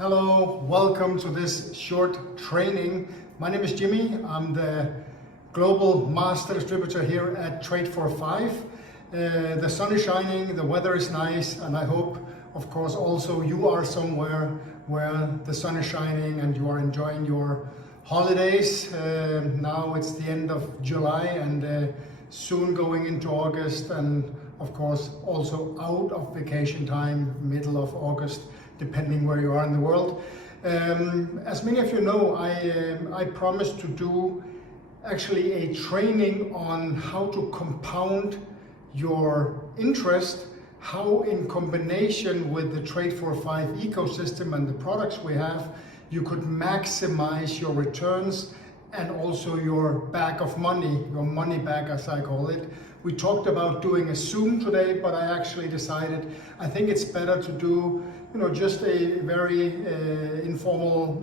Hello, welcome to this short training. My name is Jimmy. I'm the global master distributor here at Trade45. The sun is shining, the weather is nice, and I hope, of course, also you are somewhere where the sun is shining and you are enjoying your holidays. Now it's the end of July and soon going into August, and of course also out of vacation time, middle of August, depending where you are in the world. As many of you know, I promised to do actually a training on how to compound your interest, how in combination with the Trade45 ecosystem and the products we have, you could maximize your returns and also your bag of money, your money bag as I call it. We talked about doing a Zoom today, but I actually decided I think it's better to do just a very informal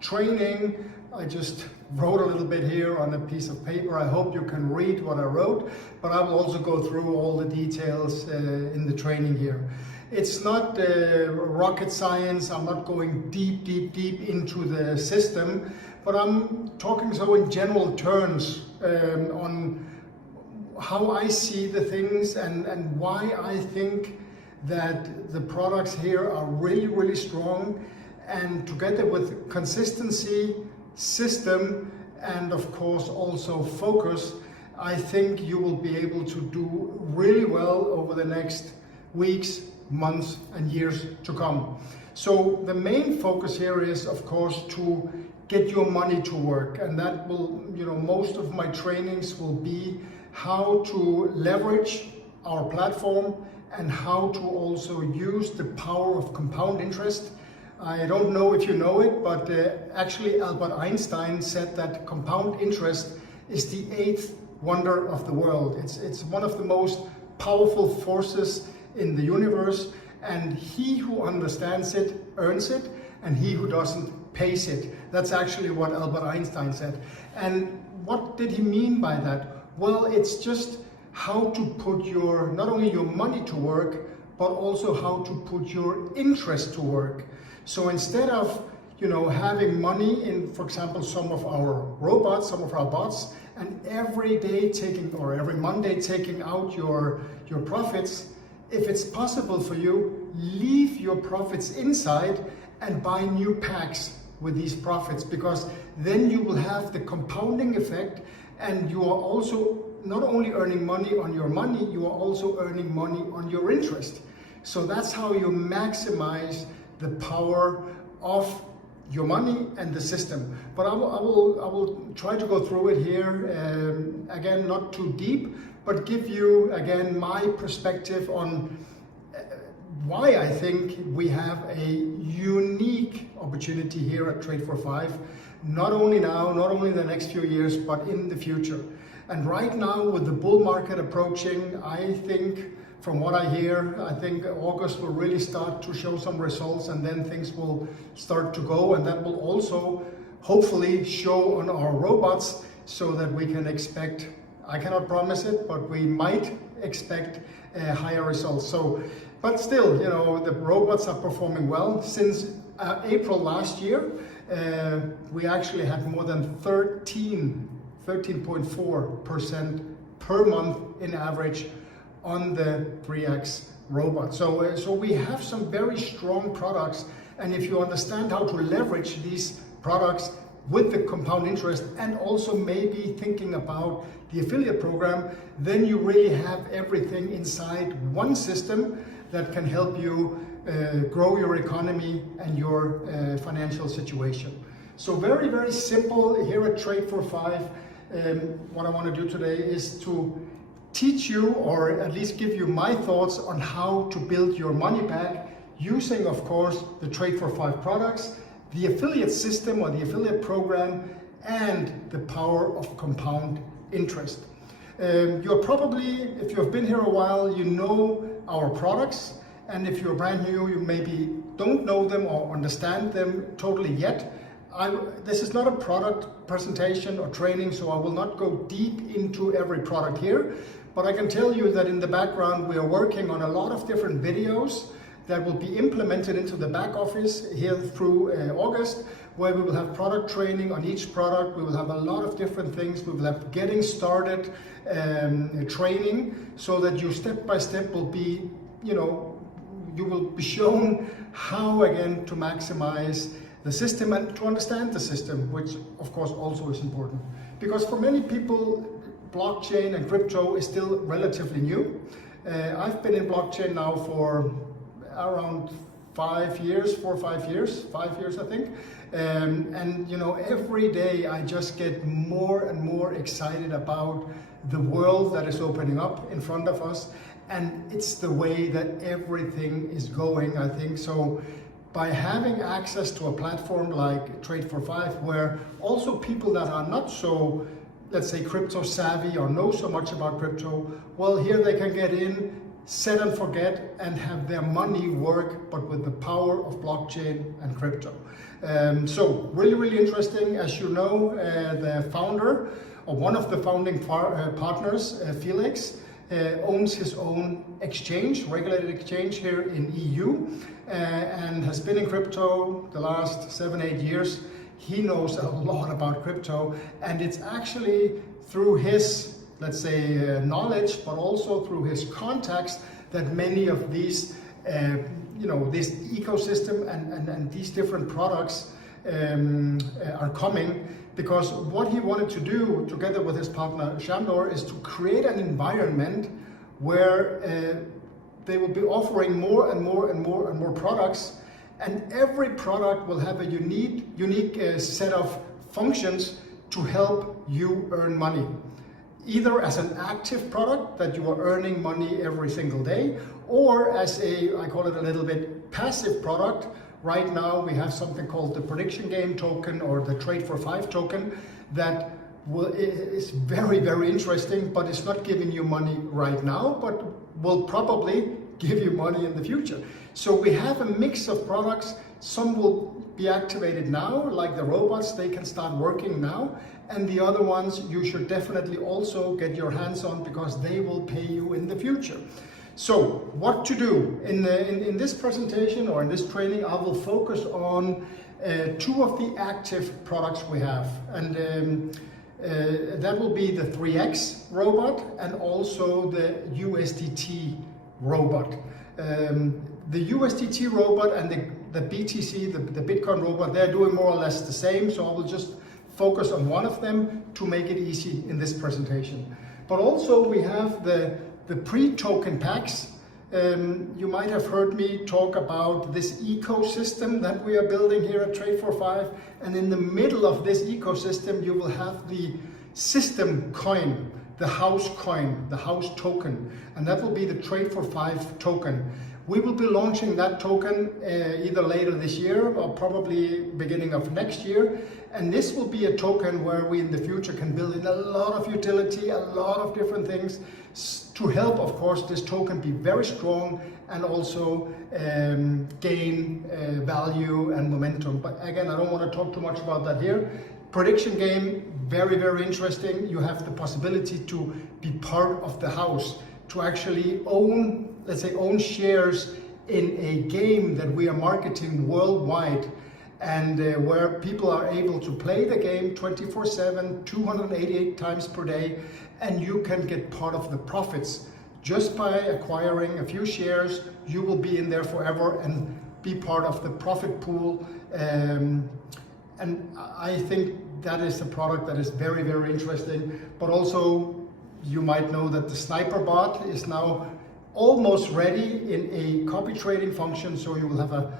training. I just wrote a little bit here on a piece of paper. I hope you can read what I wrote, but I will also go through all the details in the training here. It's not rocket science. I'm not going deep into the system, but I'm talking so in general terms on how I see the things and why I think that the products here are really strong, and together with consistency, system, and of course also focus, I think you will be able to do really well over the next weeks, months and years to come. So the main focus here is of course to get your money to work, and that will, most of my trainings will be how to leverage our platform and how to also use the power of compound interest. I don't know if you know it, but actually Albert Einstein said that compound interest is the eighth wonder of the world. It's one of the most powerful forces in the universe, and he who understands it earns it, and he who doesn't pays it. That's actually what Albert Einstein said. And what did he mean by that? Well, it's just how to put not only your money to work, but also how to put your interest to work. So instead of having money in, for example, some of our robots, some of our bots, and every day or every Monday taking out your profits, if it's possible for you, leave your profits inside and buy new packs with these profits, because then you will have the compounding effect, and you are also not only earning money on your money, you are also earning money on your interest. So that's how you maximize the power of your money and the system. But I will try to go through it here, again, not too deep, but give you again my perspective on why I think we have a unique opportunity here at Trade45, not only now, not only in the next few years, but in the future. And right now, with the bull market approaching, I think, from what I hear, I think August will really start to show some results, and then things will start to go, and that will also hopefully show on our robots, so that we can expect, I cannot promise it, but we might expect higher results. So, but still, the robots are performing well. Since April last year, we actually had more than 13.4% per month in average on the 3X robot. So we have some very strong products, and if you understand how to leverage these products with the compound interest, and also maybe thinking about the affiliate program, then you really have everything inside one system that can help you grow your economy and your financial situation. So very simple here at Trade45. What I want to do today is to teach you, or at least give you my thoughts on how to build your money back using, of course, the Trade45 products, the affiliate system or the affiliate program, and the power of compound interest. You're probably, if you've been here a while, you know our products, and if you're brand new, you maybe don't know them or understand them totally yet. This is not a product presentation or training, so I will not go deep into every product here, but I can tell you that in the background we are working on a lot of different videos that will be implemented into the back office here through August, where we will have product training on each product. We will have a lot of different things. We will have getting started training, so that you step by step will be, you will be shown how again to maximize the system and to understand the system, which of course also is important. Because for many people, blockchain and crypto is still relatively new. I've been in blockchain now for around 5 years, 4 or 5 years, 5 years I think. And every day I just get more and more excited about the world that is opening up in front of us. And it's the way that everything is going, I think. So by having access to a platform like Trade45, where also people that are not so, let's say, crypto savvy or know so much about crypto, well, here they can get in, set and forget, and have their money work, but with the power of blockchain and crypto. So really, really interesting. As you know, the founder, or one of the founding partners, Felix, owns his own exchange, regulated exchange here in EU, and has been in crypto the last 7-8 years. He knows a lot about crypto, and it's actually through his, let's say, knowledge, but also through his contacts, that many of these, this ecosystem and these different products are coming. Because what he wanted to do together with his partner Shamdor is to create an environment where they will be offering more and more and more and more products, and every product will have a unique set of functions to help you earn money. Either as an active product that you are earning money every single day, or as I call it a little bit passive product. Right now we have something called the prediction game token, or the Trade45 token, that is very, very interesting, but it's not giving you money right now, but will probably give you money in the future. So we have a mix of products. Some will be activated now, like the robots, they can start working now, and the other ones you should definitely also get your hands on, because they will pay you in the future. So what to do? In this presentation, or in this training, I will focus on 2 of the active products we have, and that will be the 3X robot and also the USDT robot. The USDT robot and the BTC, the Bitcoin robot, they're doing more or less the same, so I will just focus on one of them to make it easy in this presentation. But also we have the pre-token packs. You might have heard me talk about this ecosystem that we are building here at Trade45, and in the middle of this ecosystem you will have the system coin, the house coin, the house token, and that will be the Trade45 token. We will be launching that token either later this year or probably beginning of next year. And this will be a token where we in the future can build in a lot of utility, a lot of different things to help, of course, this token be very strong and also gain value and momentum. But again, I don't want to talk too much about that here. Prediction game, very, very interesting. You have the possibility to be part of the house, to actually own, let's say, own shares in a game that we are marketing worldwide, and where people are able to play the game 24/7, 288 times per day, and you can get part of the profits. Just by acquiring a few shares, you will be in there forever and be part of the profit pool. And I think that is a product that is very, very interesting. But also, you might know that the sniper bot is now almost ready in a copy trading function, so you will have a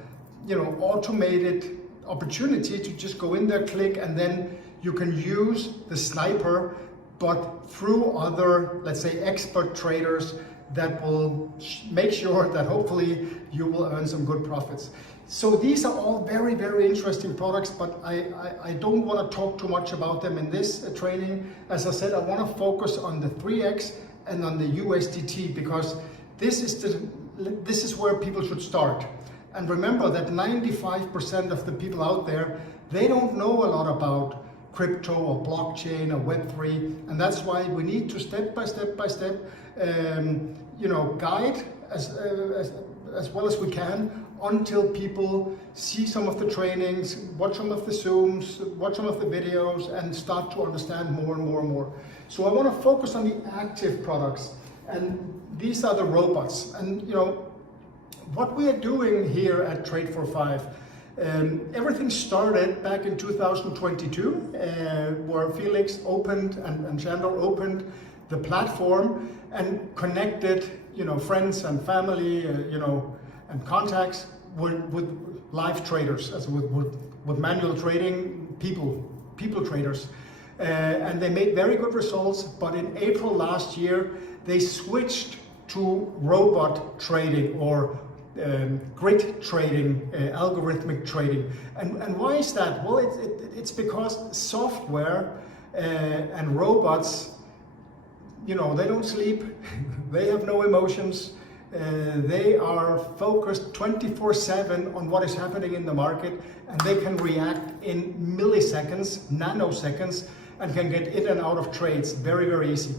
automated opportunity to just go in there, click, and then you can use the sniper, but through other, let's say, expert traders that will make sure that hopefully you will earn some good profits. So these are all very, very interesting products, but I don't want to talk too much about them in this training. As I said, I want to focus on the 3X and on the USDT, because this is where people should start. And remember that 95% of the people out there, they don't know a lot about crypto or blockchain or Web3, and that's why we need to step by step guide as well as we can until people see some of the trainings, watch some of the Zooms, watch some of the videos, and start to understand more and more and more. So I want to focus on the active products, and these are the robots. And you know, what we are doing here at Trade45, everything started back in 2022, where Felix opened and Chandler opened the platform and connected, you know, friends and family, you know, and contacts with live traders, as with manual trading people traders, and they made very good results. But in April last year, they switched to robot trading or grid trading, algorithmic trading. And why is that? Well, it's because software and robots, you know, they don't sleep, they have no emotions, they are focused 24/7 on what is happening in the market, and they can react in milliseconds, nanoseconds, and can get in and out of trades very, very easy.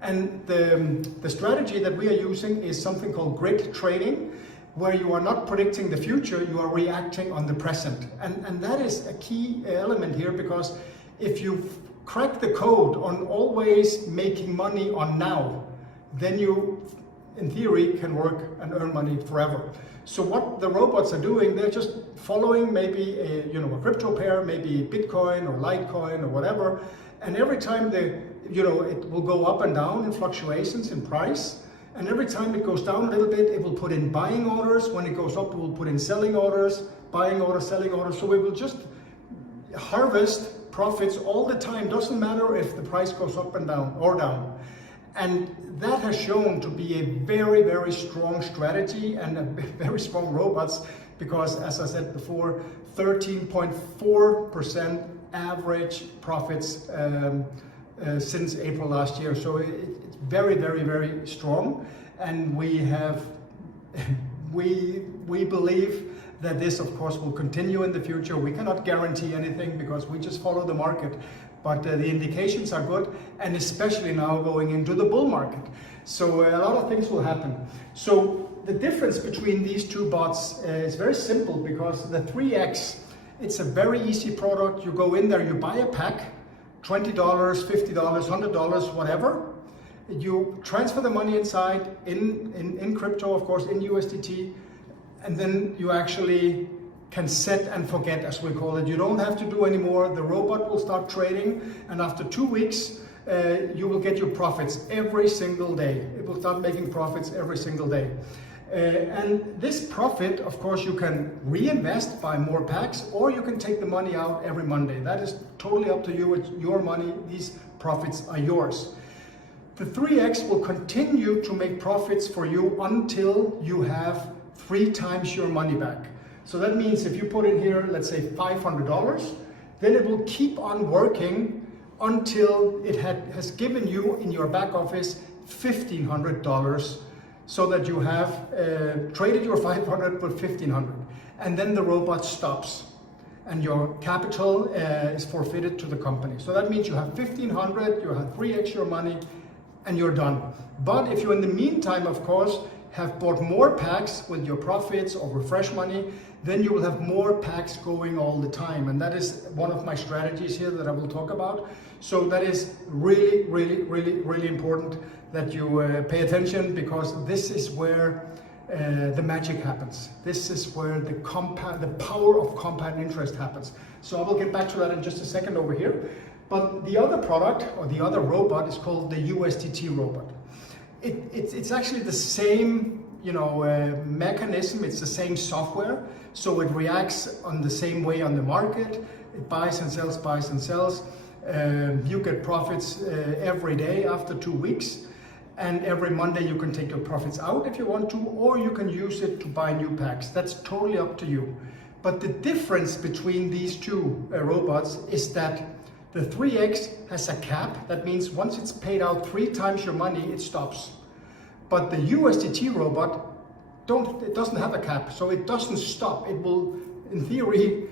And the strategy that we are using is something called grid trading, where you are not predicting the future, you are reacting on the present. And that is a key element here, because if you crack the code on always making money on now, then you, in theory, can work and earn money forever. So what the robots are doing, they're just following maybe a crypto pair, maybe Bitcoin or Litecoin or whatever, and every time it will go up and down in fluctuations in price. And every time it goes down a little bit, it will put in buying orders. When it goes up, it will put in selling orders, buying orders, selling orders. So we will just harvest profits all the time. Doesn't matter if the price goes up and down or down. And that has shown to be a very, very strong strategy and a very strong robots, because as I said before, 13.4% average profits since April last year. So it's very, very, very strong. And we have, we believe that this, of course, will continue in the future. We cannot guarantee anything because we just follow the market. But the indications are good, and especially now going into the bull market. So a lot of things will happen. So the difference between these two bots is very simple, because the 3X, it's a very easy product. You go in there, you buy a pack, $20, $50, $100, whatever. You transfer the money inside in crypto, of course, in USDT, and then you actually can set and forget, as we call it. You don't have to do anymore. The robot will start trading, and after 2 weeks, you will get your profits every single day. It will start making profits every single day. And this profit, of course, you can reinvest, buy more packs, or you can take the money out every Monday. That is totally up to you. It's your money. These profits are yours. The 3X will continue to make profits for you until you have 3 times your money back. So that means if you put in here, let's say $500, then it will keep on working until it has given you in your back office $1,500, so that you have traded your 500 for 1,500. And then the robot stops and your capital is forfeited to the company. So that means you have 1,500, you have 3X your money, and you're done. But if you, in the meantime, of course, have bought more packs with your profits or refresh money, then you will have more packs going all the time. And that is one of my strategies here that I will talk about. So that is really, really, really, really important that you pay attention, because this is where the magic happens. This is where the power of compound interest happens. So I will get back to that in just a second over here. But the other product, or the other robot, is called the USDT robot. It's actually the same, mechanism. It's the same software. So it reacts on the same way on the market. It buys and sells, buys and sells. You get profits every day after 2 weeks. And every Monday you can take your profits out if you want to, or you can use it to buy new packs. That's totally up to you. But the difference between these two robots is that the 3X has a cap. That means once it's paid out 3 times your money, it stops. But the USDT robot, it doesn't have a cap, so it doesn't stop. It will, in theory,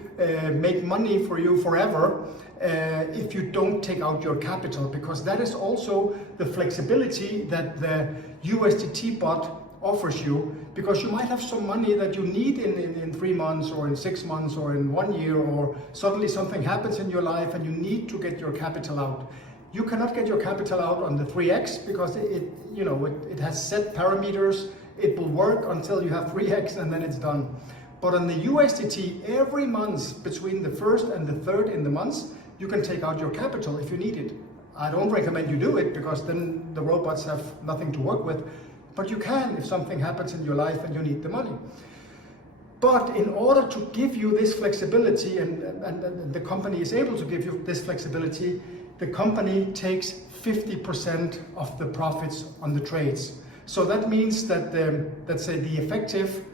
make money for you forever if you don't take out your capital, because that is also the flexibility that the USDT bot offers you, because you might have some money that you need in 3 months or in 6 months or in 1 year, or suddenly something happens in your life and you need to get your capital out. You cannot get your capital out on the 3x because it has set parameters. It will work until you have 3x and then it's done. But on the USDT, every month between the 1st and the 3rd in the months, you can take out your capital if you need it. I don't recommend you do it because then the robots have nothing to work with, but you can if something happens in your life and you need the money. But in order to give you this flexibility, and the company is able to give you this flexibility, the company takes 50% of the profits on the trades. So that means that let's say the effective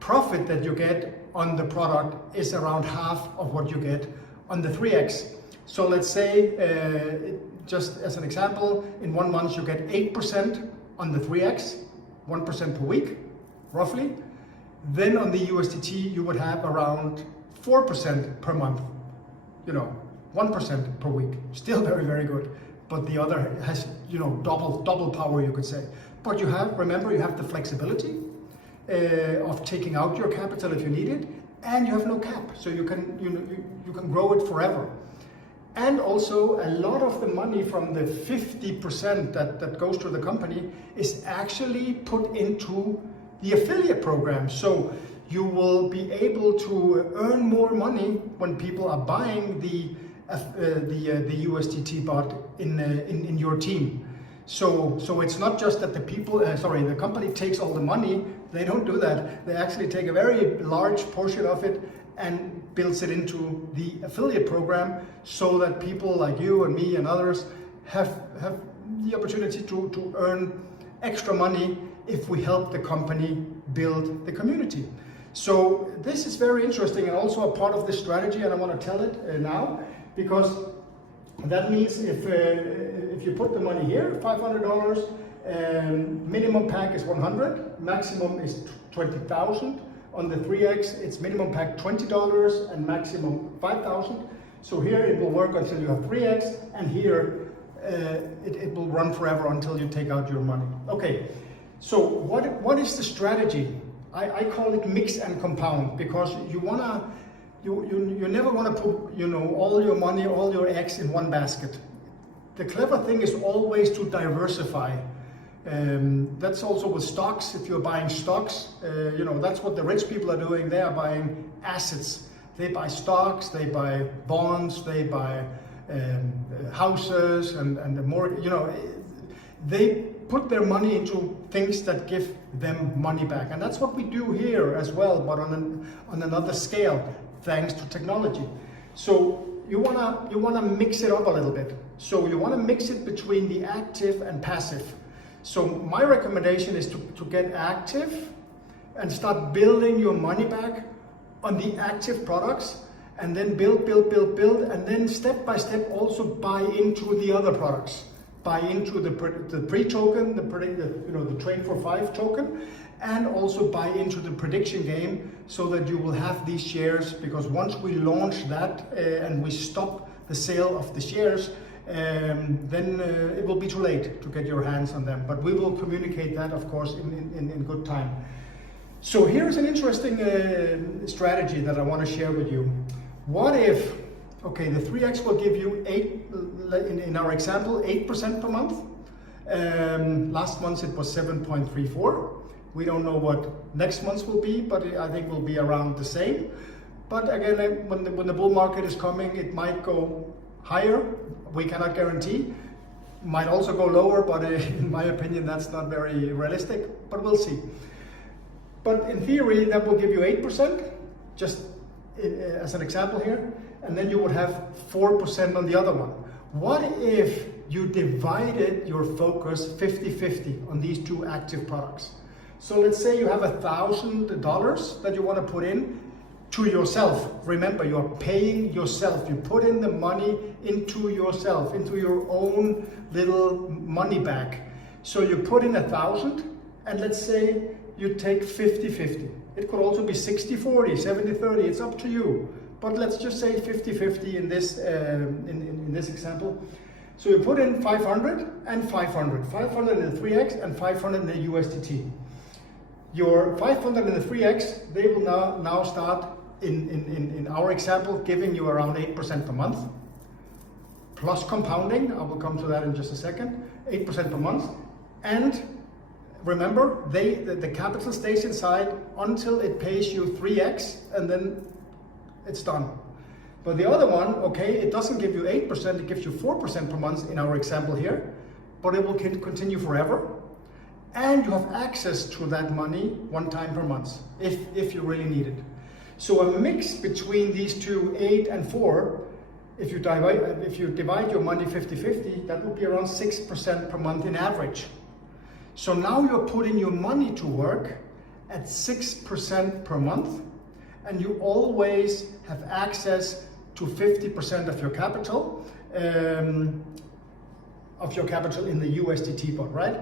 profit that you get on the product is around half of what you get on the 3x. So let's say, just as an example, in 1 month you get 8% on the 3x, 1% per week, roughly. Then on the USDT you would have around 4% per month, 1% per week. Still very, very good. But the other has, double power, you could say. But remember, you have the flexibility of taking out your capital if you need it, and you have no cap, so you can grow it forever. And also, a lot of the money from the 50% that goes to the company is actually put into the affiliate program. So you will be able to earn more money when people are buying the USDT bot in your team. So it's not just that the company takes all the money. They don't do that. They actually take a very large portion of it and builds it into the affiliate program, so that people like you and me and others have the opportunity to earn extra money if we help the company build the community. So this is very interesting and also a part of the strategy, and I want to tell it now, because that means if you put the money here, $500, minimum pack is 100, maximum is 20,000. On the 3x, it's minimum pack $20 and maximum 5,000. So here it will work until you have 3x, and here it will run forever until you take out your money. Okay, so what is the strategy? I call it mix and compound, because you never want to put all your money, all your eggs in one basket. The clever thing is always to diversify. That's also with stocks. If you're buying stocks, that's what the rich people are doing. They are buying assets. They buy stocks, they buy bonds, they buy houses, and the more, they put their money into things that give them money back. And that's what we do here as well, but on another scale, thanks to technology. So you wanna mix it up a little bit. So you wanna mix it between the active and passive. So my recommendation is to get active and start building your money back on the active products, and then build, and then step by step also buy into the other products. Buy into the pre-token, the Trade45 token, and also buy into the prediction game, so that you will have these shares, because once we launch that and we stop the sale of the shares, then it will be too late to get your hands on them. But we will communicate that, of course, in good time. So here's an interesting strategy that I want to share with you. What if, okay, the 3x will give you in our example, 8% per month. Last month it was 7.34. We don't know what next month will be, but I think will be around the same. But again, when the bull market is coming, it might go higher. We cannot guarantee. Might also go lower, but in my opinion, that's not very realistic, but we'll see. But in theory, that will give you 8%, just as an example here, and then you would have 4% on the other one. What if you divided your focus 50-50 on these two active products? So let's say you have $1,000 that you want to put in to yourself. Remember, you are paying yourself. You put in the money into yourself, into your own little money bag. So you put in 1,000, and let's say you take 50-50. It could also be 60-40, 70-30, it's up to you. But let's just say 50-50 in this in this example. So you put in 500 and 500. 500 in the 3x and 500 in the USDT. Your 500 in the 3x, they will now start, in our example, giving you around 8% per month, plus compounding. I will come to that in just a second. 8% per month. And remember, the capital stays inside until it pays you 3x, and then it's done. But the other one, okay, it doesn't give you 8%, it gives you 4% per month in our example here, but it will continue forever. And you have access to that money one time per month, if you really need it. So a mix between these two, 8 and 4, if you divide your money 50-50, that would be around 6% per month in average. So now you're putting your money to work at 6% per month, and you always have access to 50% of your capital, in the USDT bot, right?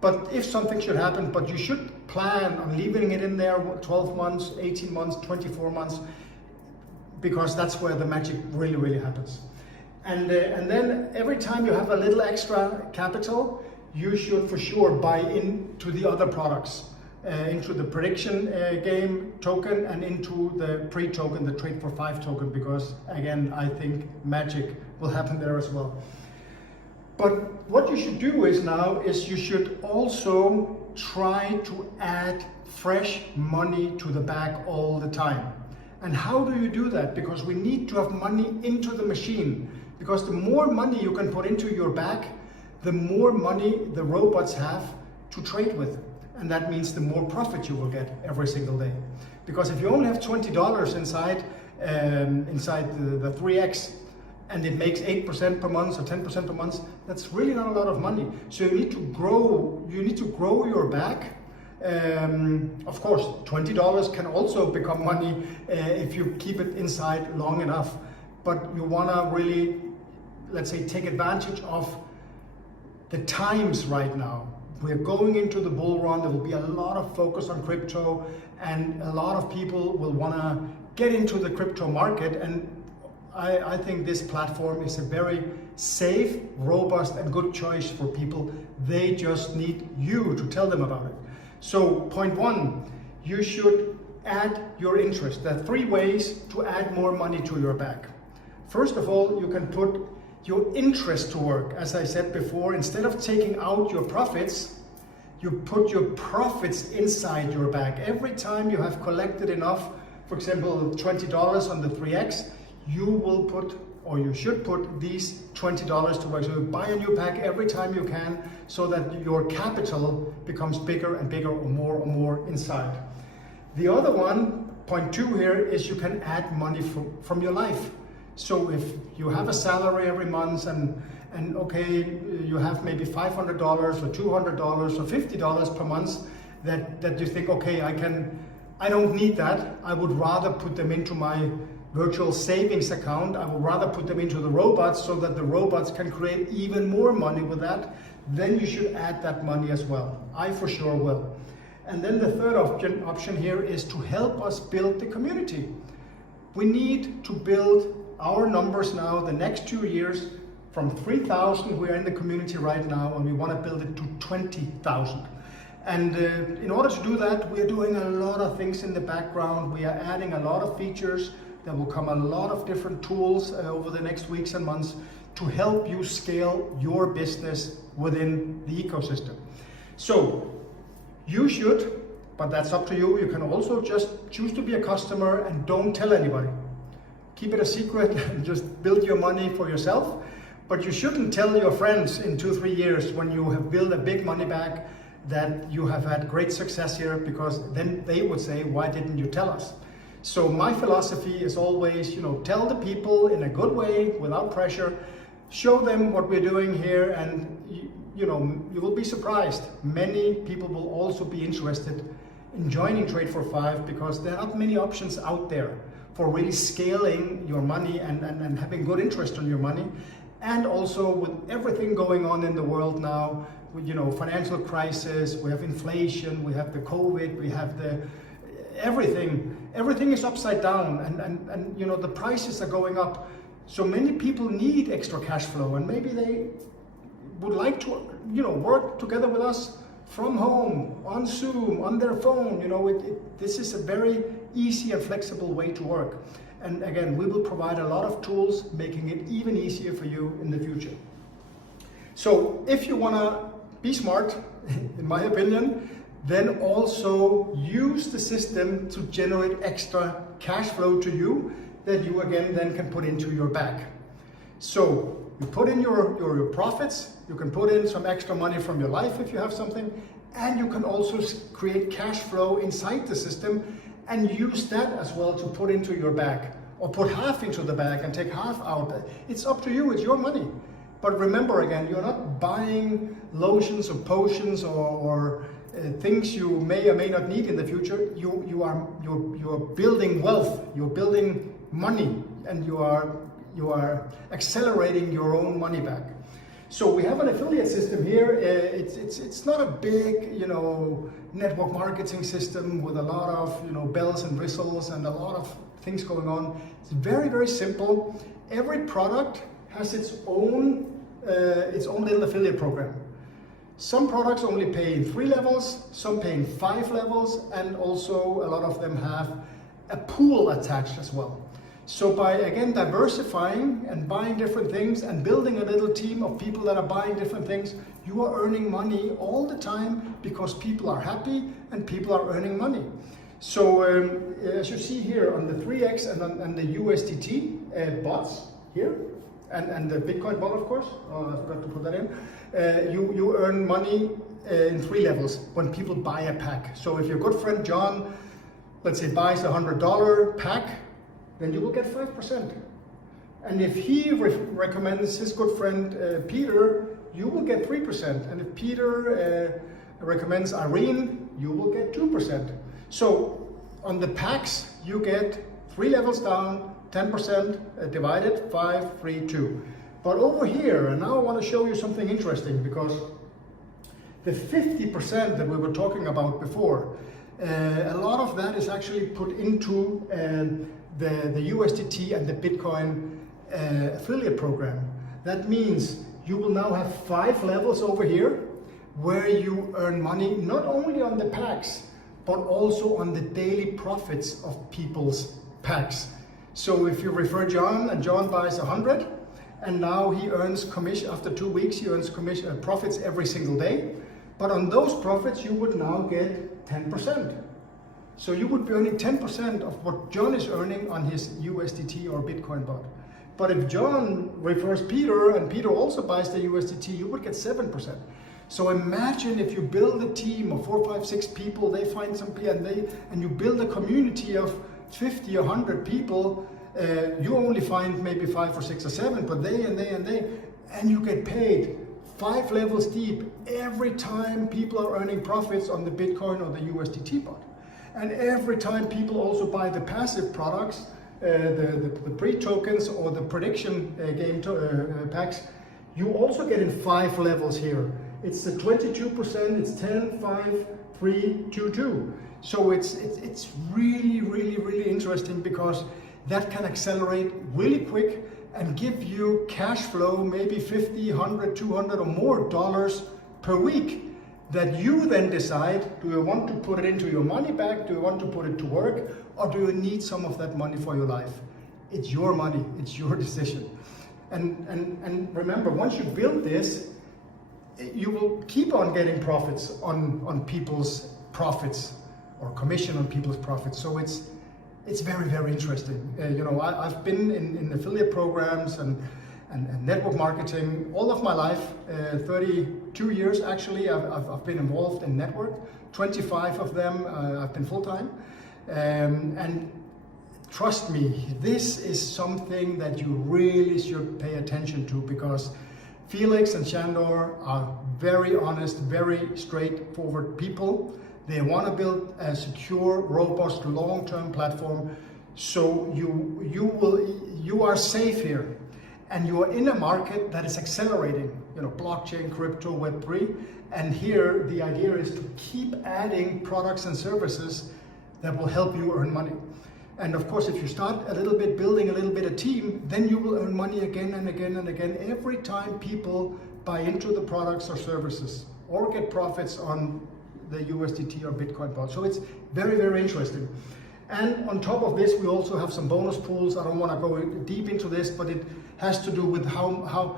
But if something should happen, but you should plan on leaving it in there 12 months, 18 months, 24 months, because that's where the magic really, really happens. And then every time you have a little extra capital, you should for sure buy into the other products, into the prediction game token and into the pre-token, the Trade45 token, because again, I think magic will happen there as well. But what you should do is you should also try to add fresh money to the bag all the time. And how do you do that? Because we need to have money into the machine. Because the more money you can put into your bag, the more money the robots have to trade with. And that means the more profit you will get every single day. Because if you only have $20 inside the 3x, and it makes 8% per month or 10% per month, that's really not a lot of money. So you need to grow your bag. Of course, $20 can also become money if you keep it inside long enough. But you wanna really, let's say, take advantage of the times right now. We're going into the bull run. There will be a lot of focus on crypto, and a lot of people will wanna get into the crypto market. And I think this platform is a very safe, robust, and good choice for people. They just need you to tell them about it. So point one, you should add your interest. There are 3 ways to add more money to your bag. First of all, you can put your interest to work. As I said before, instead of taking out your profits, you put your profits inside your bag. Every time you have collected enough, for example, $20 on the 3x, you will put, or you should put, these $20 to work. So you buy a new pack every time you can, so that your capital becomes bigger and bigger, or more inside. The other one, point 2 here, is you can add money from your life. So if you have a salary every month and okay, you have maybe $500 or $200 or $50 per month that you think, okay, I don't need that. I would rather put them into my virtual savings account. I would rather put them into the robots so that the robots can create even more money with that. Then you should add that money as well. I for sure will. And then the third option here is to help us build the community. We need to build our numbers now the next 2 years from 3,000 we are in the community right now, and we want to build it to 20,000. And in order to do that, we are doing a lot of things in the background. We are adding a lot of features. There will come a lot of different tools over the next weeks and months to help you scale your business within the ecosystem. So you should, but that's up to you. You can also just choose to be a customer and don't tell anybody. Keep it a secret and just build your money for yourself. But you shouldn't tell your friends in 2-3 years when you have built a big money bag that you have had great success here, because then they would say, why didn't you tell us? So my philosophy is always, tell the people in a good way, without pressure, show them what we're doing here, and you will be surprised. Many people will also be interested in joining Trade45, because there are not many options out there for really scaling your money and having good interest on your money. And also with everything going on in the world now, with financial crisis, we have inflation, we have the COVID, we have the everything is upside down, and the prices are going up. So many people need extra cash flow, and maybe they would like to work together with us from home, on Zoom, on their phone. You know, this is a very easy and flexible way to work. And again, we will provide a lot of tools, making it even easier for you in the future. So if you want to be smart, in my opinion, then also use the system to generate extra cash flow to you that you again then can put into your bag. So you put in your profits, you can put in some extra money from your life if you have something, and you can also create cash flow inside the system and use that as well to put into your bag, or put half into the bag and take half out. It's up to you, it's your money. But remember again, you're not buying lotions or potions or things you may or may not need in the future. You're building wealth, you're building money, and you are accelerating your own money back. So we have an affiliate system here. It's not a big, you know, network marketing system with a lot of, you know, bells and whistles and a lot of things going on. It's very, very simple. Every product has its own little affiliate program. Some products only pay in 3 levels, some pay in 5 levels, and also a lot of them have a pool attached as well. So by, again, diversifying and buying different things and building a little team of people that are buying different things, you are earning money all the time because people are happy and people are earning money. So as you see here on the 3X and the USDT bots here, and the Bitcoin bot, of course, I forgot to put that in, you earn money in 3 levels when people buy a pack. So if your good friend John, let's say, buys a $100 pack, then you will get 5%. And if he recommends his good friend Peter, you will get 3%. And if Peter recommends Irene, you will get 2%. So on the packs, you get 3 levels down, 10% divided, 5, 3, 2. But over here, and now I want to show you something interesting, because the 50% that we were talking about before, a lot of that is actually put into the USDT and the Bitcoin affiliate program. That means you will now have 5 levels over here where you earn money not only on the packs, but also on the daily profits of people's packs. So if you refer John and John buys 100, and now he earns commission, after 2 weeks he earns commission profits every single day, but on those profits you would now get 10%. So you would be earning 10% of what John is earning on his USDT or Bitcoin bot. But if John refers Peter and Peter also buys the USDT, you would get 7%. So imagine if you build a team of 4, 5, 6 people, they find some people, and you build a community of 50 or 100 people, you only find maybe 5 or 6 or 7, but they, and you get paid 5 levels deep every time people are earning profits on the Bitcoin or the USDT bot. And every time people also buy the passive products, the pre-tokens or the prediction game packs, you also get in 5 levels here. It's the 22%, it's 10, 5, 3, 2, 2. So it's really, really, really interesting, because that can accelerate really quick and give you cash flow, maybe 50, 100, 200 or more dollars per week, that you then decide, do you want to put it into your money bag, do you want to put it to work, or do you need some of that money for your life? It's your money, it's your decision. And remember, once you build this, you will keep on getting profits on people's profits, or commission on people's profits. So it's very, very interesting. You know, I've been in affiliate programs and network marketing all of my life. 32 years actually I've been involved in network. 25 of them I've been full-time. And trust me, this is something that you really should pay attention to, because Felix and Shandor are very honest, very straightforward people. They want to build a secure, robust, long-term platform. So you are safe here, and you are in a market that is accelerating. You know, blockchain, crypto, Web3, and here the idea is to keep adding products and services that will help you earn money. And of course, if you start a little bit, building a little bit of team, then you will earn money again and again and again every time people buy into the products or services. or get profits on the USDT or Bitcoin bot. So it's very, very interesting. And on top of this, we also have some bonus pools. I don't want to go deep into this, but it has to do with how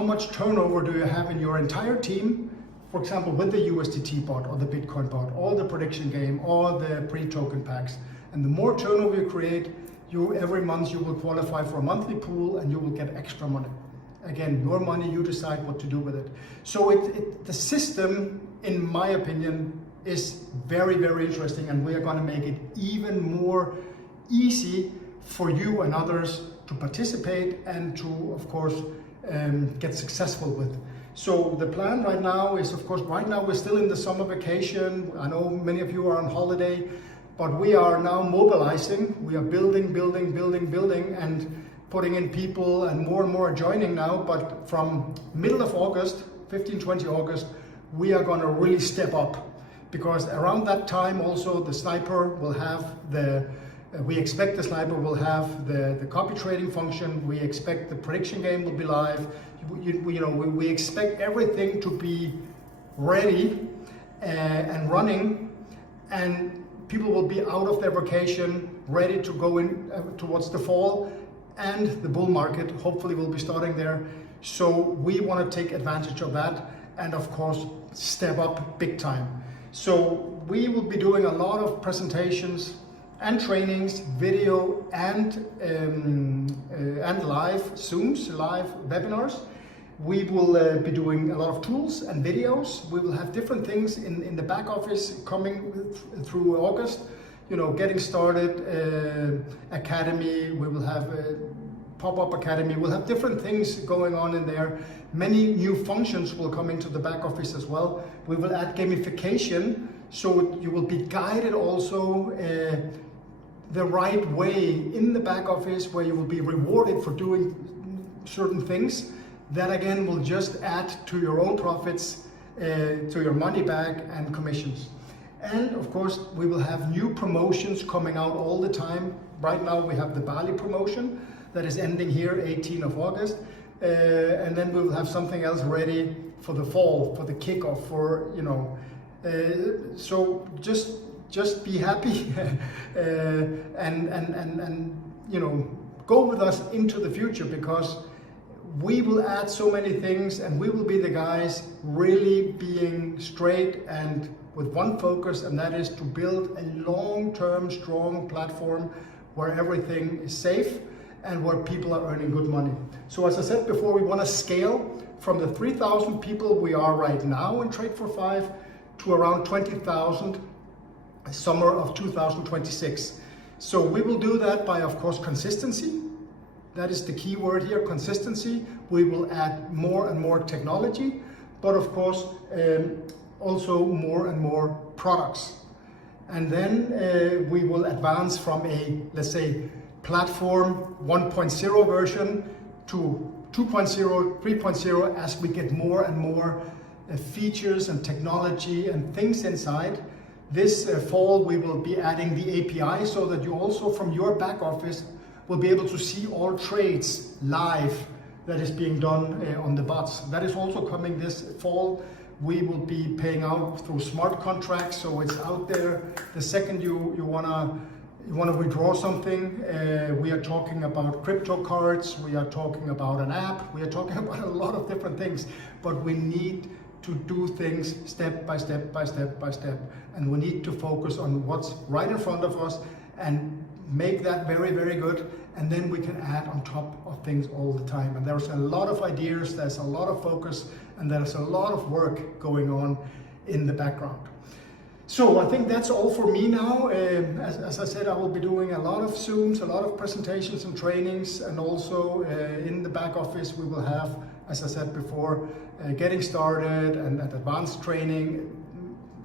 much turnover do you have in your entire team, for example, with the USDT bot or the Bitcoin bot or the prediction game or the pre-token packs. And the more turnover you create, every month you will qualify for a monthly pool and you will get extra money. Again, your money, you decide what to do with it. So the system, in my opinion, is very, very interesting, and we are going to make it even more easy for you and others to participate and to, of course, get successful with. So the plan right now is, of course, right now we're still in the summer vacation. I know many of you are on holiday, but we are now mobilizing. We are building, and putting in people, and more are joining now. But from middle of August, 15-20 August, we are going to really step up, because around that time also the sniper will have we expect the sniper will have the copy trading function. We expect the prediction game will be live. We expect everything to be ready and running, and people will be out of their vacation, ready to go in towards the fall, and the bull market hopefully will be starting there. So we want to take advantage of that, and of course step up big time. So we will be doing a lot of presentations and trainings, video and live Zooms, live webinars. We will be doing a lot of tools and videos. We will have different things in the back office coming through August. Getting started, academy. We will have a pop-up academy. We'll have different things going on in there. Many new functions will come into the back office as well. We will add gamification, so you will be guided also the right way in the back office, where you will be rewarded for doing certain things. That again will just add to your own profits, to your money back and commissions. And of course, we will have new promotions coming out all the time. Right now we have the Bali promotion that is ending here 18th of August. And then we will have something else ready for the fall, for the kickoff, so just be happy and go with us into the future, because we will add so many things, and we will be the guys really being straight and with one focus, and that is to build a long-term strong platform where everything is safe and where people are earning good money. So as I said before, we want to scale from the 3,000 people we are right now in Trade45 to around 20,000 summer of 2026. So we will do that by, of course, consistency. That is the key word here, consistency. We will add more and more technology, but of course also more and more products. And then we will advance from a, let's say, platform 1.0 version to 2.0, 3.0 as we get more and more features and technology and things inside. This fall we will be adding the API, so that you also from your back office will be able to see all trades live that is being done on the bots. That is also coming this fall. We will be paying out through smart contracts, so it's out there. The second you wanna withdraw something, we are talking about crypto cards, we are talking about an app, we are talking about a lot of different things, but we need to do things step by step by step by step, and we need to focus on what's right in front of us and make that very, very good, and then we can add on top of things all the time. And there's a lot of ideas, there's a lot of focus, and there's a lot of work going on in the background. So I think that's all for me now. As I said, I will be doing a lot of Zooms, a lot of presentations and trainings, and also in the back office we will have, as I said before, getting started and advanced training,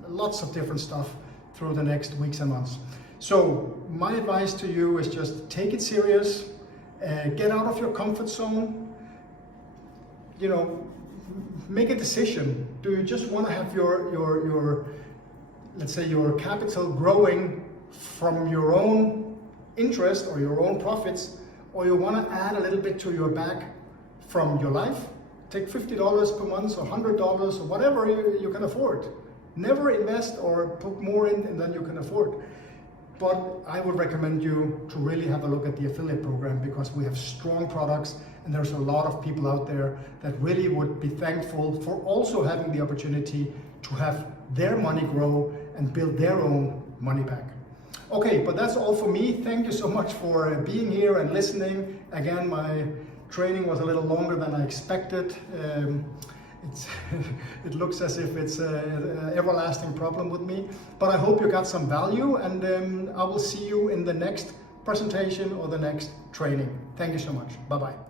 lots of different stuff through the next weeks and months. So my advice to you is just take it serious, get out of your comfort zone, make a decision. Do you just want to have your let's say your capital growing from your own interest or your own profits, or you want to add a little bit to your back from your life, take $50 per month or $100 or whatever you can afford. Never invest or put more in than you can afford. But I would recommend you to really have a look at the affiliate program, because we have strong products and there's a lot of people out there that really would be thankful for also having the opportunity to have their money grow and build their own money back. Okay, but that's all for me. Thank you so much for being here and listening. Again, my training was a little longer than I expected. It looks as if it's an everlasting problem with me, but I hope you got some value, and I will see you in the next presentation or the next training. Thank you so much. Bye-bye.